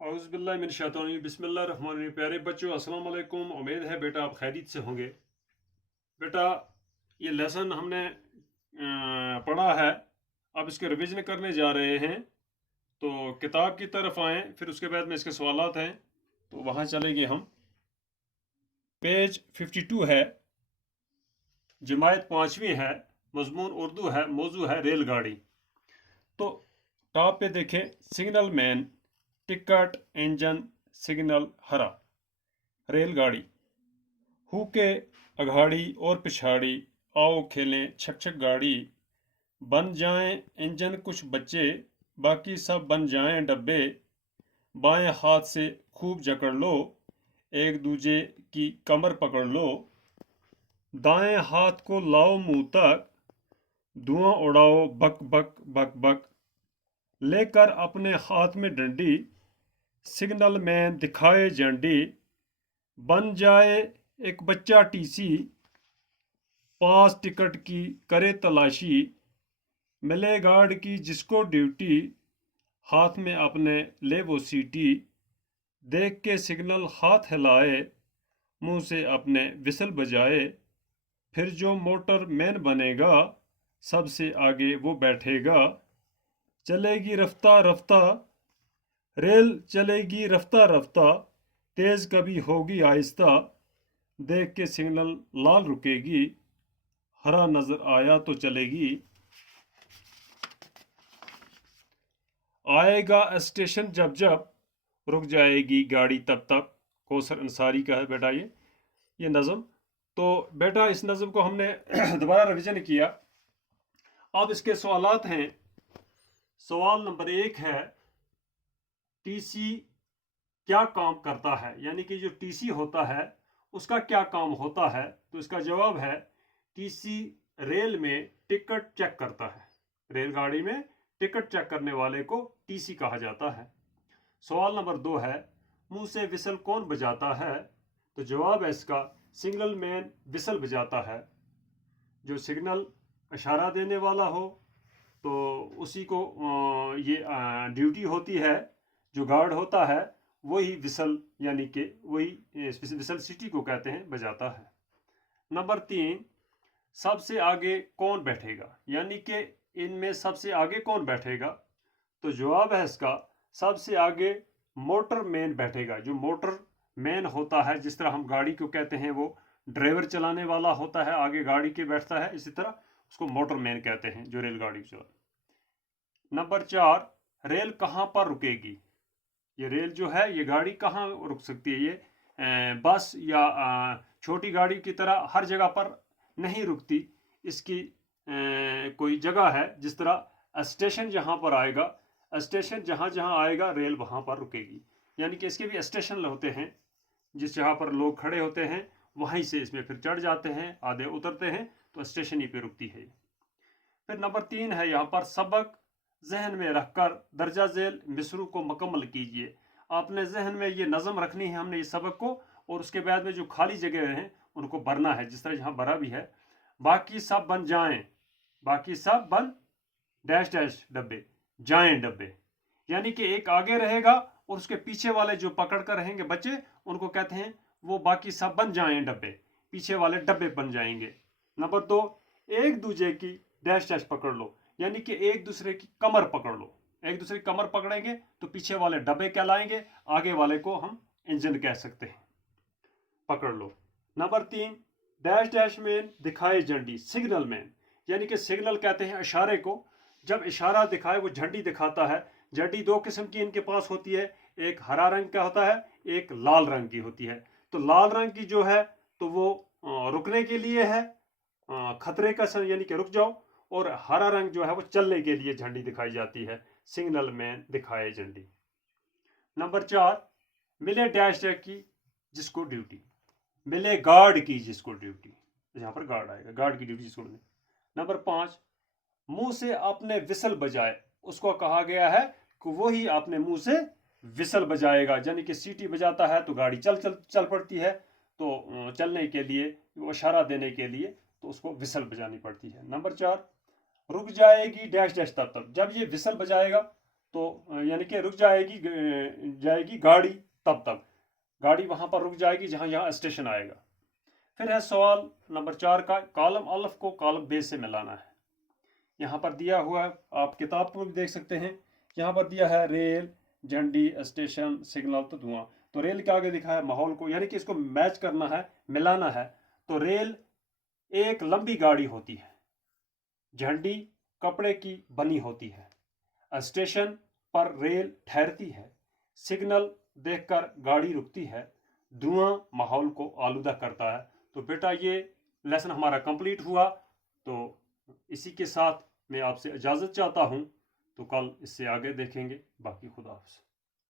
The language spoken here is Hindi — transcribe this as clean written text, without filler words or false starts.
औज़ुबिल्लाहिमिनश्शैतानिर बिस्मिल्लाहिर्रहमानिर्रहीम। प्यारे बच्चों, अस्सलाम वालेकुम। उम्मीद है बेटा आप खैरियत से होंगे। बेटा ये लेसन हमने पढ़ा है, अब इसके रिवीजन करने जा रहे हैं। तो किताब की तरफ आएँ, फिर उसके बाद में इसके सवालात हैं तो वहाँ चलेंगे हम। पेज 52 है, जमायत 5वीं है, मजमून उर्दू है, मौजू है रेलगाड़ी। तो टॉप पे देखें, signal man, ticket, engine, signal, हरा। रेलगाड़ी। हु के अघाड़ी और पिछाड़ी, आओ खेलें छक छक गाड़ी। बन जाएं इंजन कुछ बच्चे, बाकी सब बन जाएं डब्बे। बाएं हाथ से खूब जकड़ लो, एक दूजे की कमर पकड़ लो। दाएं हाथ को लाओ मुंह तक, धुआं उड़ाओ बक बक बक बक। लेकर अपने हाथ में डंडी, सिग्नल मैन दिखाए झंडी। बन जाए एक बच्चा टीसी, पास टिकट की करे तलाशी। मिले गार्ड की जिसको ड्यूटी, हाथ में अपने ले वो सीटी। देख के सिग्नल हाथ हिलाए, मुंह से अपने विसल बजाए। फिर जो मोटर मैन बनेगा, सबसे आगे वो बैठेगा। चलेगी रफ्ता रफ्ता, रेल चलेगी रफ्ता रफ्ता। तेज कभी होगी आहिस्ता, देख के सिग्नल लाल रुकेगी। हरा नजर आया तो चलेगी। आएगा स्टेशन जब जब, रुक जाएगी गाड़ी तब तक। कौसर अंसारी का है बेटा ये नज़म। तो बेटा इस नज़म को हमने दोबारा रिवीजन किया। अब इसके सवालात हैं। सवाल नंबर 1 है, टीसी क्या काम करता है, यानी कि जो टीसी होता है उसका क्या काम होता है। तो इसका जवाब है, टीसी रेल में टिकट चेक करता है। रेलगाड़ी में टिकट चेक करने वाले को टीसी कहा जाता है। सवाल नंबर 2 है, मुंह से विसल कौन बजाता है। तो जवाब है इसका, सिग्नल मैन विसल बजाता है। जो सिग्नल इशारा देने वाला हो तो उसी को ये ड्यूटी होती है। जो गार्ड होता है वही विसल, यानी कि वही विसल सिटी को कहते हैं, बजाता है। नंबर 3, सबसे आगे कौन बैठेगा, यानी कि इनमें सबसे आगे कौन बैठेगा। तो जवाब है इसका, सबसे आगे मोटर मैन बैठेगा। जो मोटर मैन होता है, जिस तरह हम गाड़ी को कहते हैं वो ड्राइवर चलाने वाला होता है, आगे गाड़ी के बैठता है, इसी तरह उसको मोटर मैन कहते हैं जो रेलगाड़ी चला। नंबर 4, रेल कहाँ पर रुकेगी। ये रेल जो है, ये गाड़ी कहाँ रुक सकती है। ये बस या छोटी गाड़ी की तरह हर जगह पर नहीं रुकती। इसकी कोई जगह है, जिस तरह स्टेशन जहाँ पर आएगा, स्टेशन जहाँ जहाँ आएगा रेल वहाँ पर रुकेगी। यानी कि इसके भी स्टेशन होते हैं, जिस जगह पर लोग खड़े होते हैं वहीं से इसमें फिर चढ़ जाते हैं, आधे उतरते हैं, तो स्टेशन ही पे रुकती है। फिर नंबर 3 है यहाँ पर, सबक जहन में रखकर दर्जा झेल मिसरू को मुकम्मल कीजिए। आपने जहन में ये नज़म रखनी है हमने, ये सबक को, और उसके बाद में जो खाली जगह हैं उनको भरना है, जिस तरह यहाँ भरा भी है। बाकी सब बन जाएं, बाकी सब बन डैश डैश डब्बे, जाएं डब्बे। यानी कि एक आगे रहेगा और उसके पीछे वाले जो पकड़ कर रहेंगे बच्चे, उनको कहते हैं वो बाकी सब बन जाएं डब्बे, पीछे वाले डब्बे बन जाएंगे। नंबर 2, एक दूजे की डैश डैश पकड़ लो, यानी कि एक दूसरे की कमर पकड़ लो। एक दूसरे की कमर पकड़ेंगे तो पीछे वाले डब्बे कहलाएंगे, आगे वाले को हम इंजन कह सकते हैं। पकड़ लो। नंबर 3, डैश डैश मैन दिखाए झंडी, सिग्नल मैन, यानी कि सिग्नल कहते हैं इशारे को। जब इशारा दिखाए वो झंडी दिखाता है। झंडी 2 किस्म की इनके पास होती है, एक हरा रंग का होता है, एक लाल रंग की होती है। तो लाल रंग की जो है तो वो रुकने के लिए है, खतरे का सर, यानी कि रुक जाओ। और हरा रंग जो है वो चलने के लिए झंडी दिखाई जाती है, सिग्नल मैन दिखाए झंडी। नंबर 4, मिले डैश डैश की जिसको ड्यूटी, मिले गार्ड की जिसको ड्यूटी, यहाँ पर गार्ड आएगा, गार्ड की ड्यूटी जिसको मिले। नंबर 5, मुंह से आपने विसल बजाए, उसको कहा गया है कि वही आपने मुंह से विसल बजाएगा, यानी कि सीटी बजाता है तो गाड़ी चल चल चल पड़ती है, तो चलने के लिए, वो इशारा देने के लिए, तो उसको विसल बजानी पड़ती है। नंबर 4, रुक जाएगी डैश डैश तब तक, जब ये विसल बजाएगा तो यानी कि रुक जाएगी गाड़ी तब तक, गाड़ी वहाँ पर रुक जाएगी जहाँ यहाँ स्टेशन आएगा। फिर है सवाल नंबर 4 का, कॉलम अल्फ को कॉलम बे से मिलाना है। यहाँ पर दिया हुआ है, आप किताब पर भी देख सकते हैं, यहाँ पर दिया है रेल, झंडी, स्टेशन, सिग्नल, तो धुआं। तो रेल के आगे लिखा है माहौल को, यानी कि इसको मैच करना है, मिलाना है। तो रेल एक लंबी गाड़ी होती है, झंडी कपड़े की बनी होती है, स्टेशन पर रेल ठहरती है, सिग्नल देखकर गाड़ी रुकती है, धुआं माहौल को आलूदा करता है। तो बेटा ये लेसन हमारा कंप्लीट हुआ। तो इसी के साथ मैं आपसे इजाज़त चाहता हूँ, तो कल इससे आगे देखेंगे। बाकी खुदा हाफ़िज़।